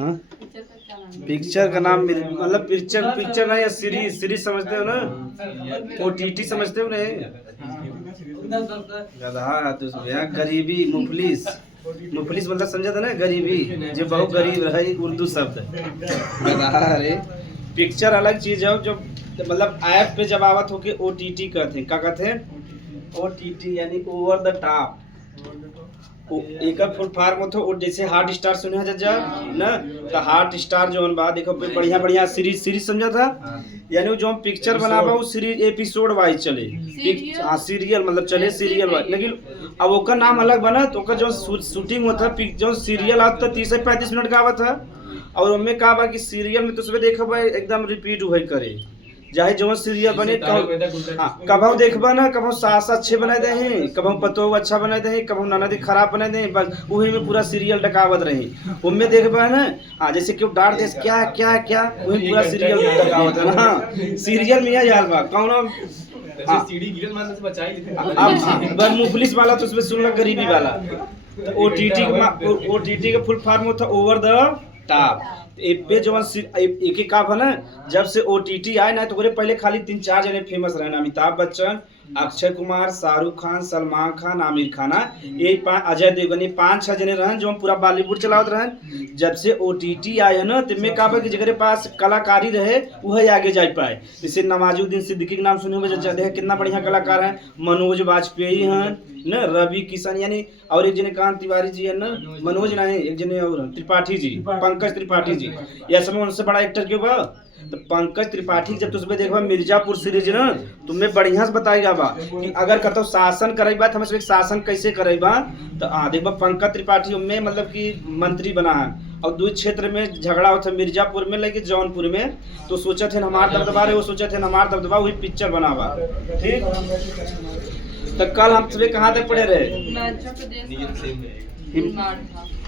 हाँ पिक्चर का नाम मतलब पिक्चर नहीं, सीरीज समझते हो ना, OTT समझते हो नहीं। गधा तो भैया गरीबी मुफलिस मतलब समझा था ना, गरीबी जो बहुत गरीब रहे, उर्दू शब्द गधा। अरे पिक्चर अलग चीज है, जो मतलब ऐप पे जब आवत हो के OTT कहते हैं, क्या कहते हैं OTT यानी ओवर द टॉप। एक फुल फॉर्म होता है, जैसे हॉट स्टार सुने जा ना, तो हॉट स्टार जो बा देखो बढ़िया सीरीज समझा था, यानी जो हम पिक्चर बनावा वो सीरीज एपिसोड वाइज चले। हाँ सीरियल मतलब चले सीरियल वाइज, लेकिन अब ओका नाम अलग बना, तो ओका जो शूटिंग होता जो सीरियल आता 30 से 35 मिनट का आवत है, और उनमें कहा बा कि सीरियल में तो सुबह देखा एकदम रिपीट हुए करे, चाहे जो सीरियल बने कभो देखबा ना, कभो सास अच्छे बनाए दे हैं, कभो पतो अच्छा बनाए दे हैं, कभो ननद खराब बनाए दे हैं, बस वही में पूरा सीरियल डकावत रही। उनमें देखबा ना जैसे क्यों डांट दे क्या क्या क्या, वही पूरा सीरियल डकावत है ना। सीरियल में यार बा कौन अब मुफलिस वाला तो उसमें सुन लो गरीबी वाला। तो OTT का फुल फॉर्म होता ओवर द टॉप। पे जो एक एक आप है ना, जब से OTT आए ना, तो पहले खाली 3-4 जने फेमस रहे, अमिताभ बच्चन, अक्षय कुमार, शाहरुख खान, सलमान खान, आमिर खान, ये अजय देवगन, ये 5-6 जने रहे जो पूरा बॉलीवुड चलावत रहे। जब से OTT आए ना, तो मैं कहा कि जगह पास कलाकारी रहे वह आगे जा पाए। जैसे नवाजुद्दीन सिद्दीकी के नाम सुने होंगे, देखे कितना बढ़िया कलाकार है, मनोज वाजपेयी हैं न, रवि किशन यानी, और एक जने कांत तिवारी जी है ना, मनोज नहीं एक जने और त्रिपाठी जी, पंकज त्रिपाठी जी, यह समय उनसे बड़ा एक्टर क्यों बा। तो पंकज त्रिपाठी जब तुझमें देखा मिर्जापुर सीरीज ना, तुम्हें बढ़िया से बताएगा बा कि अगर कतो शासन करेबा तो हमें शासन कैसे करेबा। तो देखबा पंकज त्रिपाठी में मतलब कि मंत्री बना है, और 2 क्षेत्र में झगड़ा होता है, मिर्जापुर में लेके जौनपुर में, तो सोचा थे हमार दबदबा रहे, वो सोचा थे हमार दबदबा, वही पिक्चर बनावा। ठीक, तो कल हम सुबह कहाँ तक पढ़े रहे,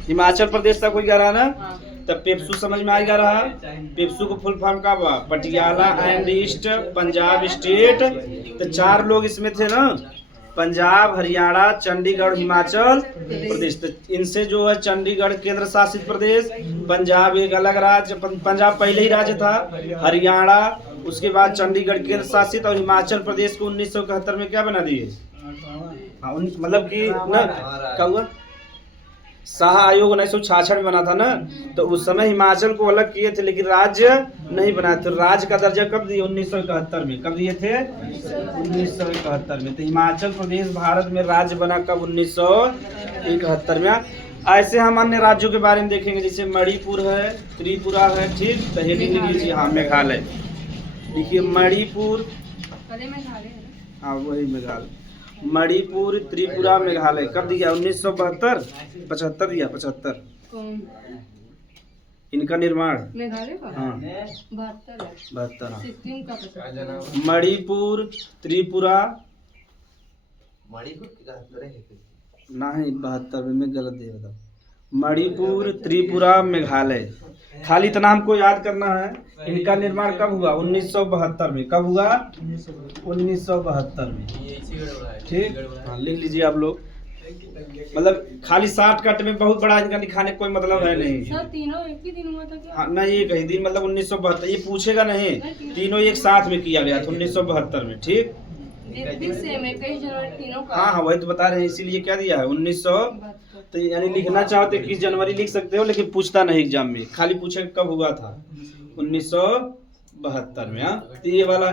हिमाचल प्रदेश तक कोई गया रहा ना। तब पेप्सू समझ में आएगा रहा, पेप्सू को फुल फॉर्म का हुआ Patiala and east Punjab state. तो 4 लोग इसमें थे ना, पंजाब, हरियाणा, चंडीगढ़, हिमाचल प्रदेश। तो इनसे जो है चंडीगढ़ केंद्र शासित प्रदेश, पंजाब एक अलग राज्य, पंजाब पहले ही राज्य था, हरियाणा उसके बाद चंडीगढ़ केंद्र शासित, और हिमाचल प्रदेश को 1971 में क्या बना दिए, मतलब कि ना क्या हुआ, शाह आयोग 1966 में बना था ना, तो उस समय हिमाचल को अलग किए थे, लेकिन राज्य नहीं बनाए थे। राज्य का दर्जा कब दिए, 1971 में। कब दिए थे, 1971 में। तो हिमाचल प्रदेश भारत में राज्य बना कब, 1971 में। ऐसे हम अन्य राज्यों के बारे में देखेंगे, जैसे मणिपुर है, त्रिपुरा है, ठीक। तो हेडिंग लिख लीजिए, हाँ मेघालय देखिए, मणिपुर, हाँ वही मेघालय, मणिपुर, त्रिपुरा, मेघालय। कब दिया, 1972 75 दिया, 75 इनका निर्माण मेघालय का, हाँ 72 सिक्किम का, मणिपुर, त्रिपुरा, नहीं 72 में गलत दिया था, मणिपुर, त्रिपुरा, मेघालय। खाली इतना हमको याद करना है, इनका निर्माण कब हुआ, 1972 में। कब हुआ, 1972 में, ठीक। हाँ लिख लीजिए आप लोग, मतलब खाली शॉर्टकट में बहुत बड़ा इनका दिखाने कोई मतलब है नहीं। सब तीनों एक ही दिन हुआ था क्या? हाँ नहीं, एक ही दिन, मतलब 1972, ये पूछेगा नहीं, तीनों एक साथ में किया गया था 1972 में, ठीक। हाँ हाँ वही तो बता रहे हैं, इसीलिए क्या दिया है 1900। तो यानी लिखना चाहते 21 जनवरी लिख सकते हो, लेकिन पूछता नहीं एग्जाम में, खाली पूछेगा कब हुआ था, 1972 में। हाँ तो ये वाला।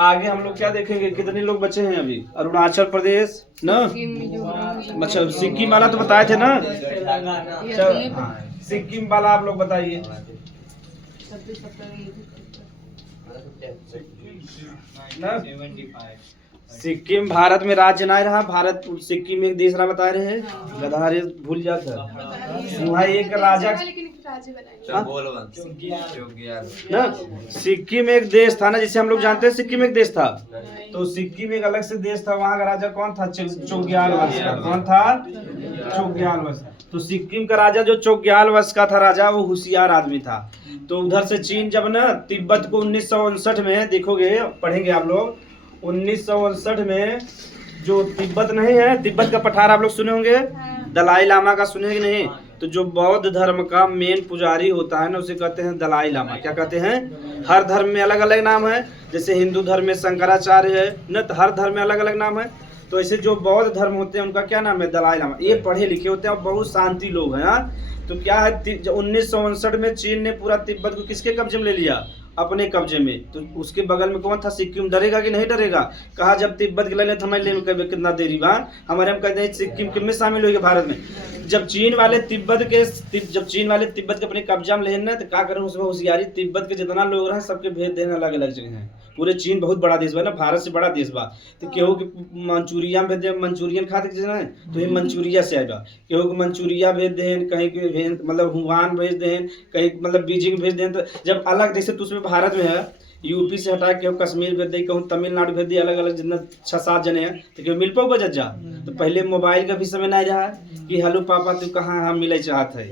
आगे हम लोग क्या देखेंगे, कितने लोग बचे हैं अभी, अरुणाचल प्रदेश ना, अच्छा सिक्किम वाला तो बताए थे ना, सिक्किम वाला आप लोग बताइए। सिक्किम भारत में राज्य नहीं रहा, भारत सिक्किम एक देश रहा, बता रहे हैं गधारे भूल जाता वहाँ एक राजा ना। सिक्किम एक देश था ना, जिसे हम लोग जानते हैं सिक्किम एक देश था, तो सिक्किम एक अलग से देश था, वहाँ का राजा कौन था, चोग्याल वंश का। कौन था, चोग्याल वंश। तो सिक्किम का राजा जो चोग्याल वंश का था राजा, वो होशियार आदमी था। तो उधर से चीन जब ना तिब्बत को 1959 में, देखोगे पढ़ेंगे आप लोग, 1959 में जो तिब्बत नहीं है, तिब्बत का पठार आप लोग सुने होंगे, दलाई लामा का सुने कि नहीं। तो जो बौद्ध धर्म का मेन पुजारी होता है ना उसे कहते हैं दलाई लामा। क्या कहते हैं? हर धर्म में अलग अलग नाम है, जैसे हिंदू धर्म में शंकराचार्य है न, तो हर धर्म में अलग अलग नाम है। तो ऐसे जो बौद्ध धर्म होते हैं उनका क्या नाम है? दलाई लामा। ये पढ़े लिखे होते हैं और बहुत शांति लोग हैं। तो क्या है, 1959 में चीन ने पूरा तिब्बत को किसके कब्जे में ले लिया? अपने कब्जे में। तो उसके बगल में कौन था? सिक्किम। डरेगा कि नहीं डरेगा? कहा जब तिब्बत के ले हमारे लिए कितना देरी बा, हमारे हम कहते हैं सिक्किम किम में शामिल हुई भारत में। जब चीन वाले तिब्बत के अपने कब्जा में लेना तो क्या करें उसमें होशियारी, तिब्बत के जितना लोग रहे सबके भेज देना अलग अलग जगह है। पूरे चीन बहुत बड़ा देश बा ना, भारत से बड़ा देश बा। तो केहू के मंचूरिया भेज दे, मंचूरियन खाते है तो ये मंचूरिया से आएगा। केहू के मंचूरिया भेज दें, कहीं के मतलब हुआन भेज दें, कहीं मतलब बीजिंग भेज दें। तो जब अलग जैसे तो उसमें भारत में है यूपी से हटा के कश्मीर भेज दी, कहूँ तमिलनाडु भेज दी, अलग अलग जितना 6-7 जने हैं तो क्यों मिल पाओ बजट जा। तो पहले मोबाइल का भी समय नहीं रहा कि हेलो पापा तू कहाँ, हम मिले चाहत है।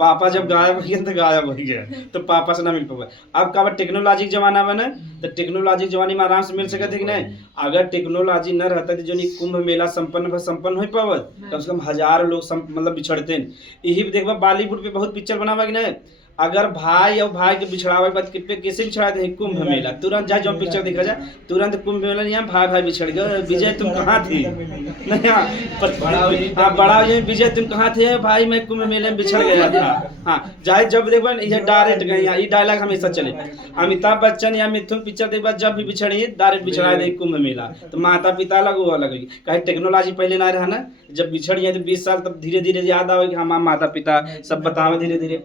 पापा जब गायब हो गया तो गायब हो गया, तो पापा से ना मिल पाओगे। अब का टेक्नोलॉजी के जमाना में ना, तो टेक्नोलॉजी के जमाने में आराम से मिल सकते कि नहीं। अगर टेक्नोलॉजी न रहता तो जो कुंभ मेला संपन्न हो पावत, कम से कम 1000 लोग मतलब बिछड़ते। यही देखा बॉलीवुड पे बहुत पिक्चर बनावा कि नहीं। अगर भाई और भाई के बिछड़ावे बाद कैसे बिछड़ा दे? कुंभ मेला। तुरंत जा जो पिक्चर देखा जाए, तुरंत कुंभ मेला नहीं, भाई बिछड़ गए। विजय तुम कहाँ थी? नहीं बड़ा विजय तुम कहाँ थे? भाई मैं कुंभ मेले में बिछड़ गया था। हाँ चाहे जब देखो ये डायरेक्ट गए, ये डायलॉग हमेशा चले। अमिताभ बच्चन या मिथुन पिक्चर देखा जब भी बिछड़ी डायरेक्ट बिछड़ा दे कुंभ मेला। तो माता पिता अलग वो अलग। कहीं टेक्नोलॉजी पहले ना रहा ना, जब बिछड़ गए तो 20 साल तब धीरे धीरे याद आवे कि हाँ माता पिता सब बतावे धीरे धीरे।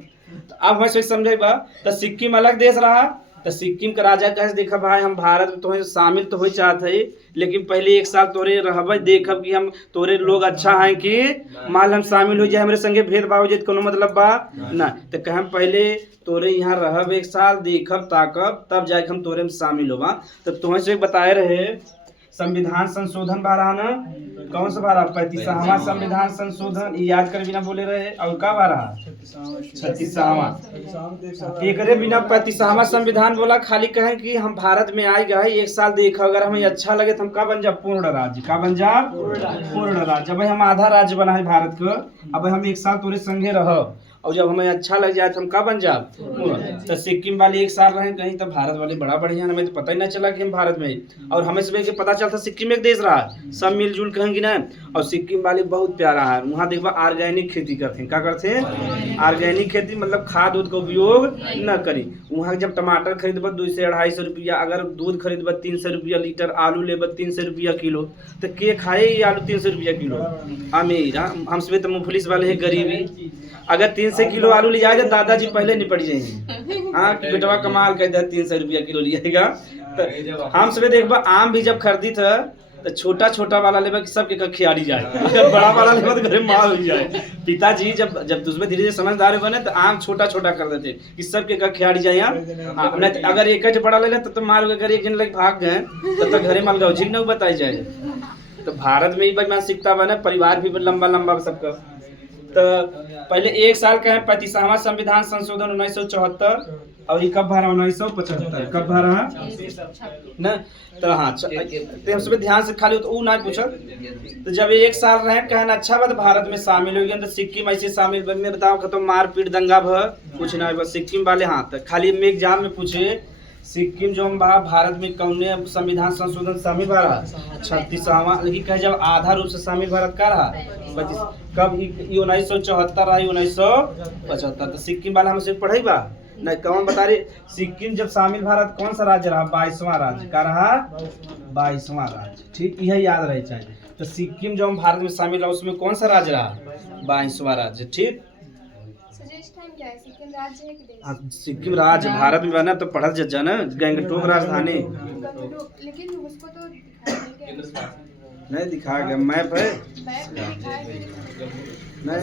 तो अब हम समझे बा तो सिक्किम अलग देश रहा। तो सिक्किम का राजा कहे देखा भाई हम भारत में तो शामिल तो हो चाहते है, लेकिन पहले 1 साल तोरे रहब, देखब कि हम तोरे लोग अच्छा है कि माल हम शामिल हो जाए, हमारे संगे भेदभाव हो कोनो मतलब बा ना। तो कहे हम पहले तोरे यहाँ रहब 1 साल, देखब ताकब, तब जाके हम तोरे में शामिल होगा। तो तुम्हें से बताए रहे संविधान संशोधन बा रहा ना, कौन सा बा रहा? 35वां संविधान संशोधन, याद कर बिना बोले रहे। और का बा रहा? 36वां। एक बिना 35वां संविधान बोला, खाली कहें कि हम भारत में आए गए 1 साल देखा, अगर हमें अच्छा लगे तो हम का बन जा? पूर्ण राज्य। का बन जा? पूर्ण राज्य। जब हम आधा राज्य बना है भारत को, अब हम 1 साल तोरे संगे रह, और जब हमें अच्छा लग जाए तो हम का बन जा? तो सिक्किम वाले 1 साल रहे कहीं, तो भारत वाले बड़ा बढ़िया, हमें तो पता ही ना चला कि हम भारत में। और हमें सब पता चलता सिक्किम एक देश रहा, सब मिलजुल कहेंगे ना। और सिक्किम वाले बहुत प्यारा है, वहाँ देखा ऑर्गेनिक खेती करते हैं। क्या करते हैं? ऑर्गेनिक खेती, मतलब खाद उद का उपयोग न करी। वहाँ जब टमाटर खरीदब 200 से 250 रुपया, अगर दूध खरीदब 300 रुपया लीटर, आलू लेब 300 रुपया किलो, तो के खाए ये आलू 300 रुपया किलो? अमीर। हम सब तो मुफलिस वाले हैं, गरीबी। अगर 300 किलो आलू ले जाएगा दादाजी पहले निपट जाएंगे। हाँ कि बेटवा कमाल कर दे 300 रुपया किलो लिएगा। तो हम सब देखबा आम भी जब खरीदी था तो छोटा छोटा वाला लेबा कि सबके खियाड़ी जाए, अगर बड़ा वाला लेबा तो घरे मार हो जाए। पिताजी जब तुझमें धीरे धीरे समझदार बने तो आम छोटा छोटा कर देते कि सबके खियाड़ी जाए। हाँ अगर एक बड़ा ले तो मार, अगर एक जन लग भाग गए तब तक घरे माल गए झिक न बताई जाए। तो भारत में ही मानसिकता बने, परिवार भी लंबा लंबा सबका। तो पहले 1 साल का है 35वां संविधान संशोधन 1974, और ये कब भरा? 1975। कब भरा ना? तो हाँ तो सब ध्यान से खाली तो ना पूछा। तो जब 1 साल रहे कहना अच्छा बात भारत में शामिल हो गया, तो सिक्किम ऐसे शामिल में बताओ खत्म मारपीट दंगा भ कुछ ना। बस सिक्किम वाले हाँ तो खाली में एग्जाम में पूछे सिक्किम जो भारत में कौने संविधान संशोधन शामिल बा रहा? 36वां। लेकिन कहे जब आधा रूप से शामिल भारत का रहा 25, कब? 1974 रहा 1975। तो सिक्किम वाला हमसे पढ़े बा नहीं, कौन बता रहे? सिक्किम जब शामिल भारत कौन सा राज्य रहा? 22वां राज्य। का रहा? 22वां राज्य। ठीक, यह याद रहे चाहिए। तो सिक्किम जो हम भारत में शामिल रहा उसमें कौन सा राज्य रहा? 22वां राज्य। ठीक, हाँ सिक्किम राज्य भारत में बना तो पढ़ा जा ना, गंगटोक राजधानी। लेकिन उसको तो नहीं दिखा गया, मैप है नहीं।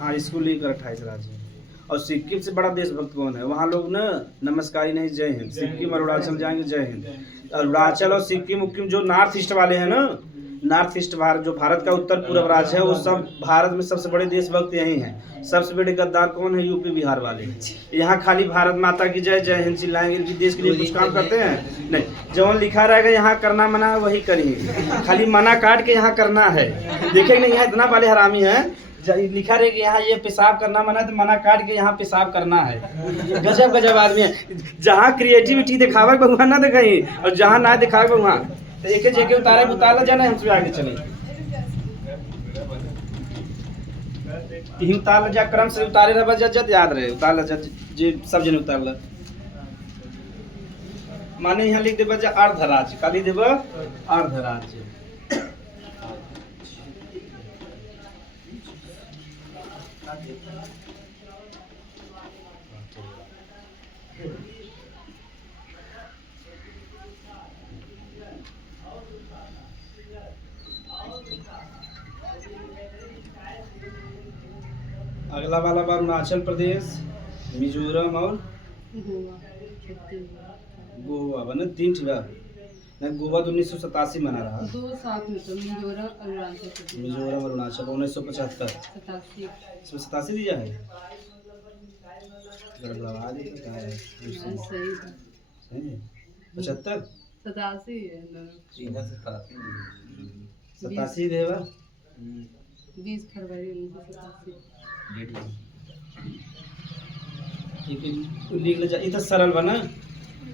हाँ इसको लेकर 28 राज्य। और सिक्किम से बड़ा देशभक्त कौन है? वहाँ लोग ना नमस्कारी नहीं जय हिंद। सिक्किम और अरुणाचल जाएंगे जय हिंद। अरुणाचल और सिक्किम जो नॉर्थ ईस्ट वाले हैं ना, नॉर्थ ईस्ट भारत जो भारत का उत्तर पूर्व राज्य है, वो सब भारत में सबसे बड़े देशभक्त यही हैं। सबसे बड़े गद्दार कौन है? यूपी बिहार वाले। यहाँ खाली भारत माता की जय जय हिंद चिल्लाएंगे, देश के लिए कुछ काम करते हैं नहीं। जो लिखा रहेगा यहाँ करना मना वही करिए, खाली मना काट के यहाँ करना है। देखेंगे नहीं यहाँ इतना वाले हरामी है लिखा रहे कि यहाँ ये पेशाब करना मना, तो मना काट के यहाँ पेशाब करना है। गजब गजब आदमी है। जहाँ क्रिएटिविटी दिखावे के वहाँ ना दिखाई, और जहाँ ना दिखावे के वहाँ तो एक जगह उतारे उतारला जाना, हमसे आगे चले यही उतार जा, क्रम से उतारे रह जत याद रहे, उतार जत जे सब जन उतारल। माने यहाँ लिख देबा अर्धराज्य, का लिख देबा अर्धराज्य। अगला वाला बा अरुणाचल प्रदेश, मिजोरम और गोवा बने 3 ठिका। गोवा तो 1987 में बना रहा, 2 साथ में तो मिजोरम अरुणाचल प्रदेश। मिजोरम अरुणाचल 1975 इसमें 87 दिया है। गड़बड़ा दी तो क्या है, सही सही है 75 87 है ना, 87 देवा 20 फरवरी 1987। लिख ले जा, इधर सरल बना।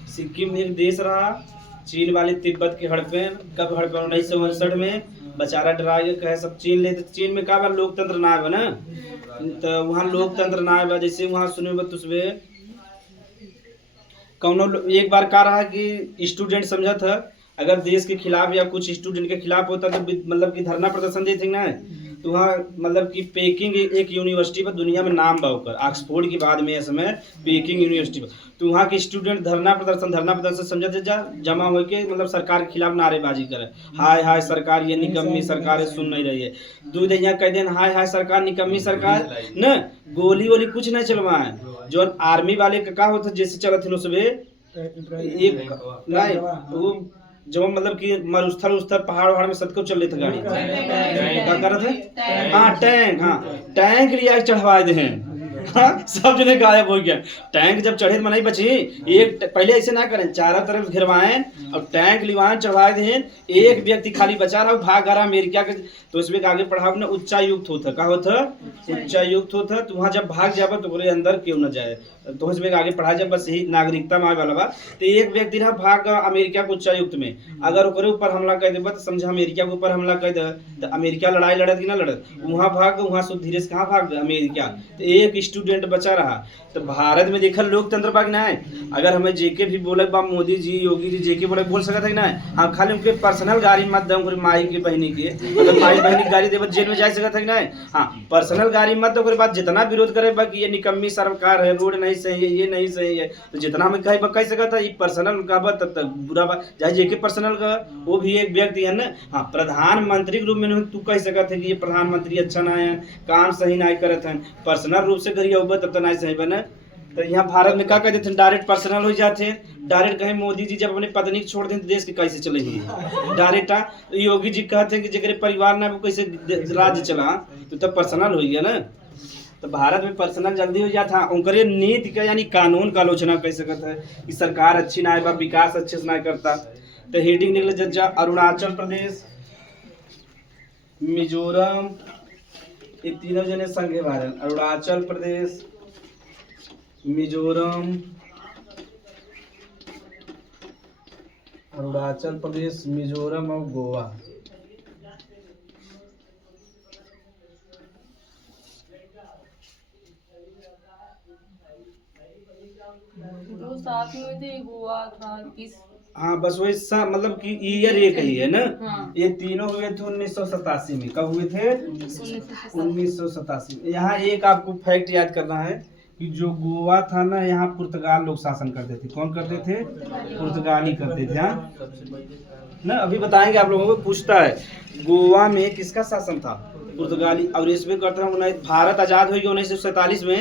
सिक्किम एक देश रहा, चीन वाले तिब्बत के हड़पेन, कब हड़पेन 1959 में बेचारा डरा के कहे सब चीन ले, तो चीन में का बा लोकतंत्र ना है बना, तो वहाँ लोकतंत्र ना है। जैसे वहाँ सुने तुझे कौनो एक बार का रहा कि स्टूडेंट समझा था अगर देश के खिलाफ या कुछ स्टूडेंट के खिलाफ होता तो मतलब कि धरना प्रदर्शन देते ना, तो वहाँ मतलब कि पेकिंग एक यूनिवर्सिटी पर दुनिया में नाम बा ओकर, ऑक्सफोर्ड के बाद में इस समय पेकिंग यूनिवर्सिटी पर, तो वहाँ के स्टूडेंट धरना प्रदर्शन समझा जा जमा हो के मतलब सरकार के खिलाफ नारेबाजी करे, हाय हाय सरकार ये निकम्मी सरकार सुन नहीं रही है। दूध यहाँ कह दें हाय हाय सरकार निकम्मी सरकार न, गोली वोली कुछ नहीं चलवाए। जो आर्मी वाले का होता जैसे चलत थे सुबह एक नहीं वो जब मतलब कि मरुस्थल उस्थल पहाड़ वहाड़ में सबको चल रही थी गाड़ी, क्या कर रहे थे? हाँ टैंक, हाँ टैंक लिया चढ़वा दे हैं। हाँ सब जने गायब हो गया। टैंक जब चढ़े मनाई बची, एक पहले ऐसे ना करें, चारों तरफ घिरवाएं और टैंक लिवाएं चढ़वा दें, एक व्यक्ति खाली बचा रहा भाग आ रहा अमेरिका के, तो उसमें आगे पढ़ाओ ना उच्चायुक्त होता, क्या होता उच्चायुक्त होता, तो वहाँ जब भाग जाबा तो बोले अंदर क्यों न जाए, तो उसमें आगे पढ़ा जब बस यही नागरिकता में आए वाला बा। तो एक व्यक्ति रहा भाग अमेरिका के उच्चायुक्त में, अगर ओकरे ऊपर हमला कर देबा तो समझा अमेरिका के ऊपर हमला कर दे, तो अमेरिका लड़ाई लड़त कि ना लड़त, वहाँ भाग वहाँ से धीरे से कहाँ भाग अमेरिका, तो एक स्टूडेंट बचा रहा। तो भारत में देखल लोकतंत्र पाक ना है, अगर हमें जेके भी बोले बा मोदी जी योगी जी जेके बोले बोल सकता है ना, हाँ खाली उनके पर्सनल गाड़ी मत दो माई के बहनी के, मतलब माई बहनी की गाड़ी देव जेल में जा सकता है ना, हाँ पर्सनल गाड़ी मत दो। बाद जितना विरोध करे बा कि ये निकम्मी सरकार है, रोड नहीं सही है, ये नहीं सही है, तो जितना हमें कह सकता है ये पर्सनल का बा तब तक बुरा बा, चाहे जेके पर्सनल का वो भी एक व्यक्ति है ना। हाँ प्रधानमंत्री के रूप में तू कह सकता है कि ये प्रधानमंत्री अच्छा ना है, काम सही नहीं करते हैं, पर्सनल रूप से करिए तब तो नहीं सही बने। तो यहाँ भारत में क्या कहते थे डायरेक्ट पर्सनल हो जाते हैं, डायरेक्ट कहे मोदी जी जब अपने पत्नी को छोड़ दें तो देश के कैसे चलेगी डायरेक्ट। योगी जी कहते हैं कि जगह परिवार ना वो कैसे राज्य चला, तो पर्सनल हो गया ना। तो भारत में पर्सनल जल्दी हो जाता, उनके नीति का यानी कानून का आलोचना कर सकता है कि सरकार अच्छी ना है, विकास अच्छे से ना करता। तो हेडिंग निकले जज्जा अरुणाचल प्रदेश, मिजोरम, ये तीनों जने संघ भारत, अरुणाचल प्रदेश, मिजोरम, अरुणाचल प्रदेश, मिजोरम और गोवा। दो साथ में थे, गोवा था किस, हाँ बस वही मतलब कि ईयर एक ही है ना। हाँ। ये तीनों हुए थे 1987 में। कब हुए थे? 1987 में। यहाँ एक आपको फैक्ट याद करना है कि जो गोवा था ना, यहाँ पुर्तगाल लोग शासन करते थे। कौन करते थे? पुर्तगाली करते थे। हाँ ना, अभी बताएंगे आप लोगों को। पूछता है गोवा में किसका शासन था? पुर्तगाली। और इसमें करता हूँ भारत आज़ाद हुई 1947 में,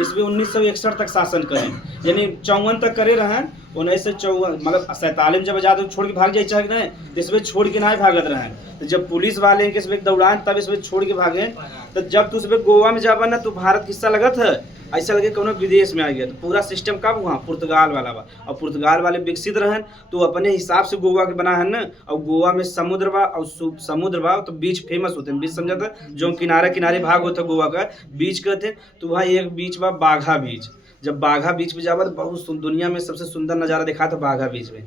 इसमें 1961 तक शासन करें, यानी 54 तक करे रहे। 1954 मतलब 47 में जब आजाद छोड़ के भाग जाए चाहे नहीं, तो इसमें छोड़ के ना भागत रहे। तो जब पुलिस वाले के इसमें दौड़ान तब इसमें छोड़ के भागे। तो जब तू इसमें गोवा में जाबा ना, तो भारत किस्सा लगत है ऐसा लगे कोनो विदेश में आ गया। तो पूरा सिस्टम कब हुआ, पुर्तगाल वाला बा। और पुर्तगाल वाले विकसित रहन तो अपने हिसाब से गोवा के बना है ना। और गोवा में समुद्र बा, और समुद्र बा तो बीच फेमस होते हैं, बीच समझा जो किनारे किनारे भाग होता गोवा का बीच कहते। तो वहाँ एक बीच बा बाघा बीच। जब बाघा बीच में जावा तो बहुत दुनिया में सबसे सुंदर नज़ारा दिखा था बाघा बीच में।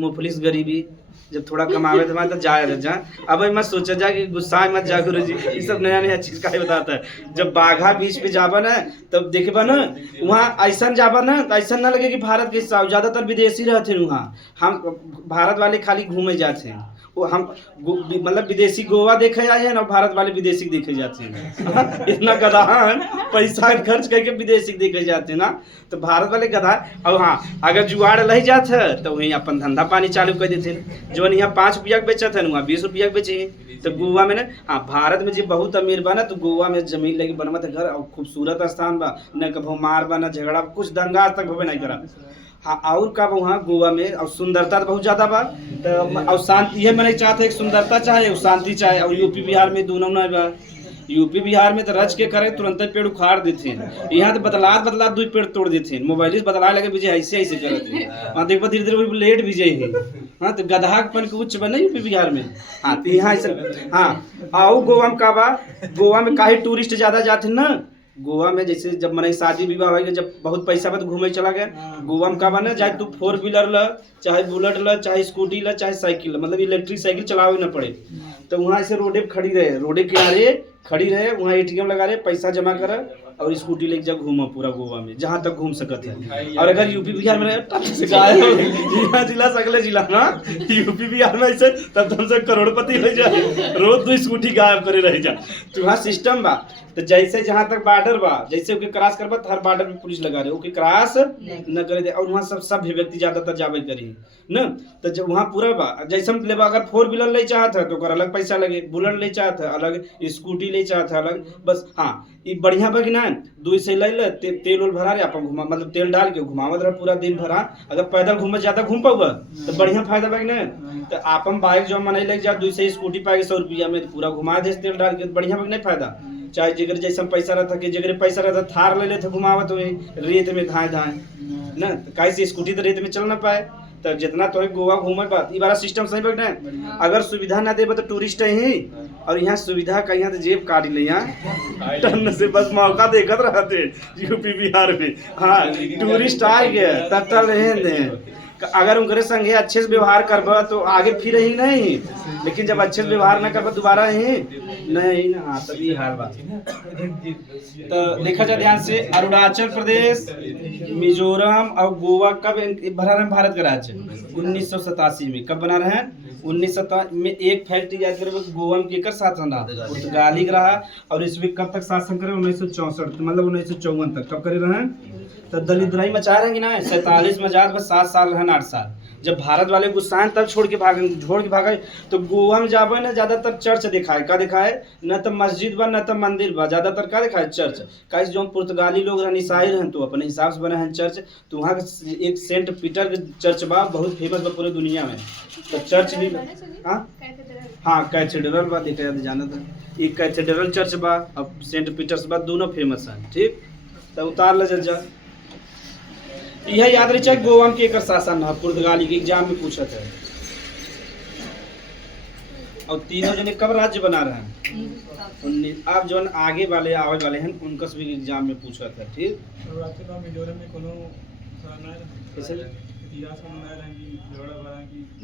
मुफलिस गरीबी जब थोड़ा कमावे तो जाए जा। अब मत सोचा जा कि गुस्सा मत जा गुरु जी, ये सब नया नया चीज का ही बताता है। जब बाघा बीच पे जाबा ना तब देखेबा ना वहाँ ऐसा जाबा ना तो ऐसा ना लगे कि भारत के ज्यादातर विदेशी रहते वहाँ। हम भारत वाले खाली घूमे जाते हैं, वो हम मतलब विदेशी गोवा देखे आए हैं ना, भारत वाले विदेशी देखे जाते हैं। इतना गधा पैसा खर्च करके विदेशी देखे जाते हैं ना, तो भारत वाले गधा। और हाँ अगर जुआड़ लह जात है तो वहीं अपन धंधा पानी चालू कर देते हैं। जो यहाँ 5 रुपया के बेचत है वहाँ 20 रुपया के बेचे। तो गोवा में ना, हाँ भारत में जो बहुत अमीर बा ना, तो गोवा में जमीन लगी बनवा घर और खूबसूरत स्थान बा, न कभो मार बा न झगड़ा, कुछ दंगा आज तक भवे नहीं करा। हाँ और का वहाँ गोवा में और सुंदरता तो बहुत ज्यादा बा। तो और शांति ये मैंने चाहते एक सुंदरता चाहे और शांति चाहे। और यूपी बिहार में दोनों ना बा। यूपी बिहार में तो रच के करे तुरंत पेड़ उखाड़ देते हैं, यहाँ तो बदला 2 पेड़ तोड़ देते हैं। मोबाइल से बदला लगे विजय ऐसे करते हैं। हाँ देखो धीरे धीरे लेट भी जाए। हाँ तो गधापन के उच्च बने यूपी बिहार में। हाँ तो यहाँ ऐसा। हाँ आओ गोवा में का बा, गोवा में काहे टूरिस्ट ज्यादा जाते हैं ना। गोवा में जैसे जब मैंने शादी विवाह हो गया, जब बहुत पैसा बा तो घूमे चला गया। गोवा में का बा ना, चाहे तू 4 व्हीलर ला, चाहे बुलेट ला, चाहे स्कूटी ला, चाहे साइकिल, मतलब इलेक्ट्रिक साइकिल चलावे ना पड़े। तो वहाँ ऐसे रोडे पे खड़ी रहे, रोडे किनारे खड़ी रहे, वहाँ ATM लगा रहे, पैसा जमा करे और स्कूटी लेके जा घूमा पूरा गोवा में जहाँ तक घूम सकते हैं। और अगर यूपी बिहार में जिला सकले जिला ना, यूपी बिहार में ऐसे तब तुमसे करोड़पति हो जाए, रोज 2 स्कूटी गायब करे रह जा। तो वहाँ सिस्टम बा। तो जैसे जहाँ तक बॉर्डर बा, जैसे ओके क्रॉस करबा तो हर बॉर्डर पे पुलिस लगा रहे, ओके क्रॉस न करे दे। और वहाँ सब व्यक्ति ज्यादातर जावे करी न। तो जब वहाँ पूरा बा, जैसे हम लेबा अगर 4 व्हीलर ले चाहत है तो ओकर अलग पैसा लगे, बुलेट ले चाहत है अलग, स्कूटी ले चाहत है अलग। बस हाँ ये बढ़िया बा कि ना, 2 से ले ले तेल उल भरा रहे अपन घुमा, मतलब तेल डाल के घुमावत रहे पूरा दिन भरा। अगर पैदल घूमे ज्यादा घूम पाऊगा तो बढ़िया फायदा बा कि ना। तो आपन बाइक जो मनाई लग जा 2 से स्कूटी पाएगी 100 रुपया में पूरा घुमा दे तेल डाल के, बढ़िया बा कि नहीं फायदा। चाहे जगह जैसा पैसा रहता कि जगह पैसा रहता थार ले लेते घुमावत हुए रेत में धाए धाए ना। तो कैसे स्कूटी तो रेत में चल ना पाए। तो जितना तो गोवा घूमे बात ये बारा सिस्टम सही बैठे। अगर सुविधा ना दे तो टूरिस्ट ही, और यहाँ सुविधा का यहाँ तो जेब काट ले, यहाँ टन से बस मौका देखत रहते यूपी बिहार में। हाँ टूरिस्ट आ गए तब तक रहे। अगर उनके संगे अच्छे से व्यवहार करबा तो आगे फिर ही नहीं, लेकिन जब अच्छे से व्यवहार ना करबा दोबारा ही नहीं ना। हाँ तभी हाल बात। तो देखा जाए ध्यान से, अरुणाचल प्रदेश, मिजोरम और गोवा कब बना रहे भारत का राज्य? 1987 में। कब बना रहे हैं? 1987 में। एक फैक्ट याद करें, गोवा में केकर शासन रहा? पुर्तगाली का रहा। और इसमें कब तक शासन करे? 1964 मतलब 1954 तक। कब करे रहे? तो दलिद्राई मचा रहे ना। 47 में आजाद, बस 7 साल रहे 8 साल। जब भारत वाले गुस्सा तब छोड़ के भागे। तो गोवा में जाबे ना ज्यादातर चर्च दिखाए। का दिखाए? न तो मस्जिद बा न तो मंदिर बा, ज्यादातर का दिखाए? चर्च। का जो पुर्तगाली लोग रहन ईसाई रहन तो अपने हिसाब से बने हैं चर्च। तो वहाँ एक सेंट पीटर के चर्च बा, बहुत फेमस बा पूरे दुनिया में। तो चर्च भी हाँ कैथेड्रल बा, देखा जाना था। एक कैथेड्रल चर्च बा, अब सेंट पीटर्स बा, दोनों फेमस हैं। ठीक तो उतार ले जा। यह याद रही चाहिए गोवा में केकर शासन है, पुर्तगाली के एग्जाम में पूछा था। और तीनों जने कब राज्य बना रहे हैं? अब जो आगे वाले आवे वाले हैं उनका भी एग्जाम में पूछा था। ठीक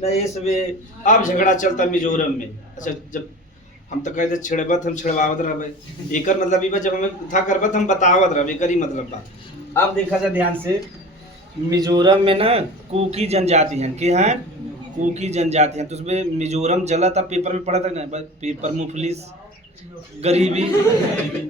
नहीं, ये सब अब झगड़ा चलता मिजोरम में। अच्छा जब हम तो कहते छिड़बत हम छिड़वावत रहे, एक मतलब जब हमें था करबत हम बतावत रहे, एक ही मतलब बात। अब देखा जाए ध्यान से, मिजोरम में ना कुकी जनजाति हैं। क्या हैं? कुकी जनजाति हैं। तो उसमें मिजोरम जला था, पेपर में पढ़ा था ना, पेपर मुफलिस गरीबी।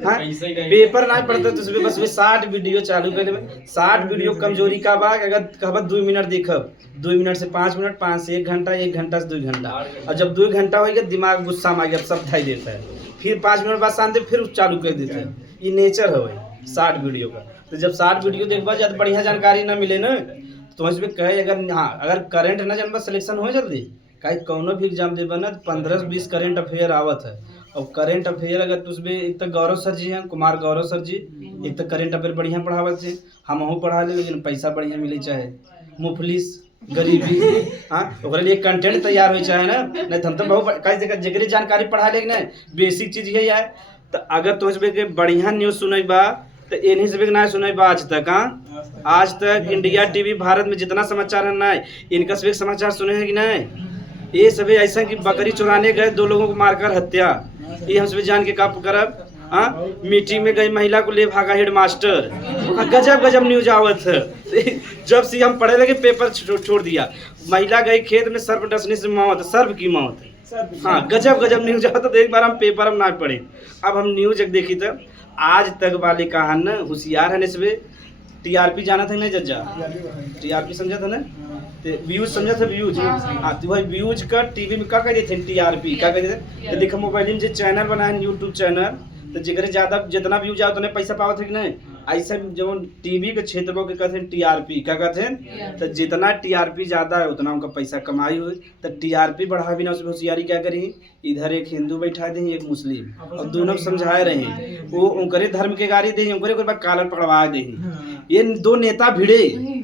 हाँ पेपर ना पढ़ता तो उसमें बस 60 वीडियो चालू कर ले। 60 वीडियो कमजोरी का बा, अगर कहबत 2 मिनट देखब, 2 मिनट से 5 मिनट, 5 से 1 घंटा, 1 घंटा से 2 घंटा। और जब 2 घंटा हो गया दिमाग गुस्सा में आ गया, सब ढाई देता है। फिर 5 मिनट बाद शांति, फिर चालू कर देते हैं। ये नेचर है 60 वीडियो का। तो जब 60 वीडियो देखबा जब बढ़िया जानकारी ना मिले ना, तो इसमें कहे अगर हाँ अगर करंट ना जानबा सिलेक्शन हो जल्दी काहे कौनो भी एग्जाम देबा ना 15 से 20 करंट अफेयर आवत है। और करंट अफेयर अगर उसमें एक तो गौरव सर जी हैं, कुमार गौरव सर जी, एक तो करंट अफेयर बढ़िया पढ़ावत है। हमहू पढ़ा ले लेकिन पैसा बढ़िया मिले चाहे मुफलिस गरीबी हाँ ओकरे लिए कंटेंट तैयार हो चाहे ना नहीं तो हम तो बहुत कई जगह जगरी जानकारी पढ़ा लेकिन ना बेसिक चीज यही है। तो अगर तो इसमें के बढ़िया न्यूज सुने बा तो इन्हीं से भी ना सुने बा आज तक हाँ आज तक इंडिया टीवी भारत में जितना समाचार है ना इनका सभी समाचार सुने हैं कि नहीं। ये सभी ऐसा कि बकरी चुराने गए 2 लोगों को मारकर हत्या ये हम सभी जान के का करब। हाँ मीटिंग में गई महिला को ले भागा हेड मास्टर गजब गजब न्यूज आवत है। जब से हम पढ़े लगे पेपर छोड़ दिया। महिला गई खेत में सर्प डसने से मौत सर्प की मौत। हाँ गजब गजब न्यूज आवत तो एक बार हम पेपर हम ना पढ़े अब हम न्यूज देखी तो आज तक वाले कहान होशियार है इसमें टीआरपी जाना था नहीं जज्जा टीआरपी समझा था ना तो व्यूज समझा था व्यूज हाँ तो वही व्यूज का टीवी में क्या कहते थे टीआरपी क्या कहते थे तो देखो मोबाइल में जो चैनल बनाए यूट्यूब चैनल तो जिगरे ज्यादा जितना व्यूज आओ उतने पैसा पावत है कि नहीं ऐसे जो टीवी के क्षेत्र को कहते हैं टीआरपी क्या कहते हैं तो जितना टीआरपी ज्यादा है उतना उनका पैसा कमाई हुई तो टीआरपी बढ़ा भी ना उसमें होशियारी क्या करी इधर एक हिंदू बैठा दे एक मुस्लिम और दोनों समझाए रहे वो उनकरे धर्म के गाड़ी दे उनकरे के बाद कालर पकड़वा दे ये 2 नेता भिड़े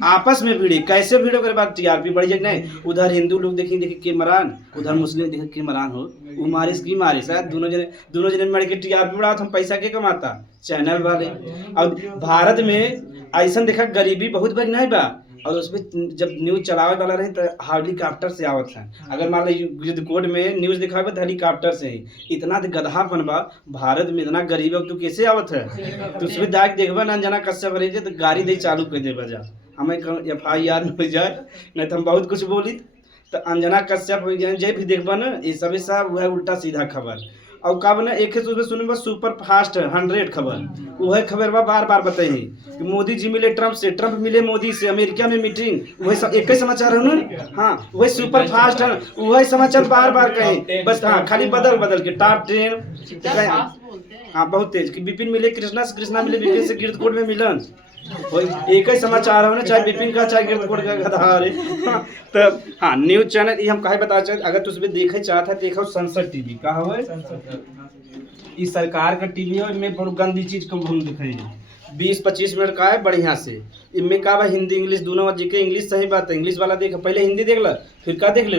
आपस में भिड़े कैसे भिड़े के बाद टीआरपी बढ़ जाए नहीं उधर हिंदू लोग देखें देखे के मरान उधर मुस्लिम देखे के मरान हो वो मारिस की मारिस है दोनों जने मर के टीआरपी बढ़ा हम पैसा के कमाता चैनल वाले। और भारत में ऐसा देखा गरीबी बहुत बड़ी नहीं बा और उसमें जब न्यूज चलावे वाला रहे तो हेलीकॉप्टर से आवत है। अगर मान लो युद्ध कोड में न्यूज दिखावे तो हेलीकॉप्टर से ही इतना गधा बा भारत में इतना गरीब है तो कैसे आवत है तो उसमें दाग देखबा ना जना कश्यप रहे तो गाड़ी दे चालू कर दे बजा हमें FIR में हो जाए नहीं तो हम बहुत कुछ बोली तो अंजना कश्यप जे भी देखबा ना ये सब वह उल्टा सीधा खबर और कब ना एक सुने सुपर फास्ट 100 खबर वह खबर बार बार बताई कि मोदी जी मिले ट्रम्प से ट्रम्प मिले मोदी से अमेरिका में मीटिंग वही सब एक ही समाचार है ना हाँ वही सुपर फास्ट है वही समाचार बार बार कहीं बस हाँ खाली बदल के टॉप 10 हाँ बहुत तेज कि विपिन मिले कृष्णा से कृष्णा मिले विपिन से गिरदकोट में मिलन वही एक ही समाचार हो ना चाहे विपिन का चाहे गिरदकोट का गधा रे तो हाँ न्यूज चैनल ये हम काहे बता चाहते अगर तुम इसमें देखे चाहता है देखो संसद टीवी का है इस सरकार का टीवी है इनमें बहुत गंदी चीज को हम दिखाएंगे 20-25 मिनट का है बढ़िया से इनमें का हिंदी इंग्लिश दोनों जीके इंग्लिश सही बात है इंग्लिश वाला देख पहले हिंदी देख ला फिर का देख ले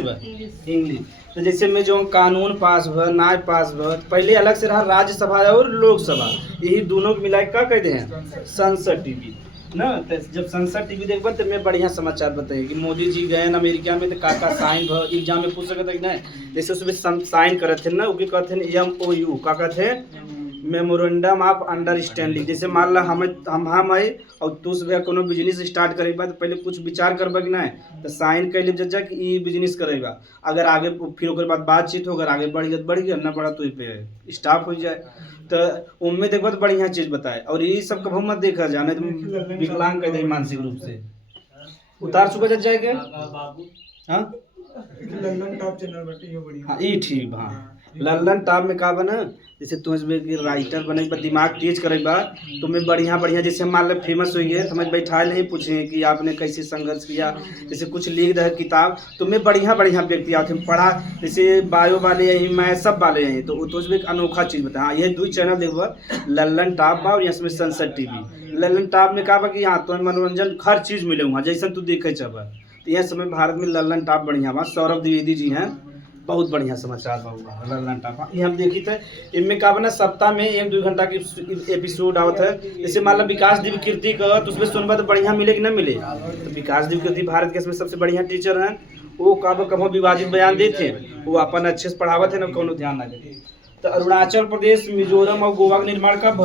इंग्लिश तो जैसे में जो कानून पास हुआ न्याय पास हुआ पहले अलग से रहा राज्यसभा और लोकसभा यही दोनों को मिला क्या कहते हैं संसद टीवी ना तो जब संसद टीवी देखबा तो मैं बढ़िया समाचार बताइए कि मोदी जी गए अमेरिका में तो का साइन एग्जाम में पूछ सकते नहीं जैसे उसमें साइन करे थे ना वो कहते हैं MOU का कहते हैं मेमोरेंडम ऑफ अंडरस्टैंडिंग जैसे मान ला हम है और तू से कोनो बिजनेस स्टार्ट करेगा तो पहले कुछ विचार करबा कि नहीं तो साइन कर ले जज्जा कि ये बिजनेस करेगा अगर आगे फिर ओकर बाद बातचीत हो अगर आगे बढ़ गया ना बढ़ा तो पे स्टाफ हो जाए तो उनमें देखबा तो बढ़िया चीज बताए और ये सब कभी मत देखा जाने तुम विकलांग कह दे मानसिक रूप से उतार चुका जाएगा हाँ लल्लन टॉप चैनल बटी हो बढ़िया हाँ ये ठीक हाँ लल्लन टॉप में का बना जैसे तुम्हें राइटर बने दिमाग तेज करे बा तुम्हें बढ़िया जैसे मान लो फेमस हुई है तुम्हें बैठा नहीं पूछे कि आपने कैसे संघर्ष किया जैसे कुछ लिख दे किताब तुम्हें बढ़िया व्यक्ति आते पढ़ा जैसे बायो वाले यही मैं सब वाले हैं तो उसमें एक अनोखा चीज़ बता हाँ ये 2 चैनल देखो लल्लन टॉप बा और इसमें संसद टीवी लल्लन टॉप में कहा कि हाँ तुम्हें मनोरंजन हर चीज़ मिले वहाँ जैसा तू देखे चाह तो यह समय भारत में लल्लन टॉप बढ़िया बा सौरभ द्विवेदी जी हैं बहुत बढ़िया समाचार बा लल्लन टॉप ये हम देखी थे इनमें का बना सप्ताह में 1-2 घंटा की एपिसोड आवत है जैसे मान लो विकास दिव्य कीर्ति का तो उसमें सुनबा तो बढ़िया मिले कि ना मिले तो विकास दिव्य कीर्ति भारत के इसमें सबसे बढ़िया टीचर हैं वो कभी विवादित बयान देते वो अपन अच्छे से पढ़ावत है ना कोनो ध्यान ना देते। तो अरुणाचल प्रदेश मिजोरम और गोवा का निर्माण कब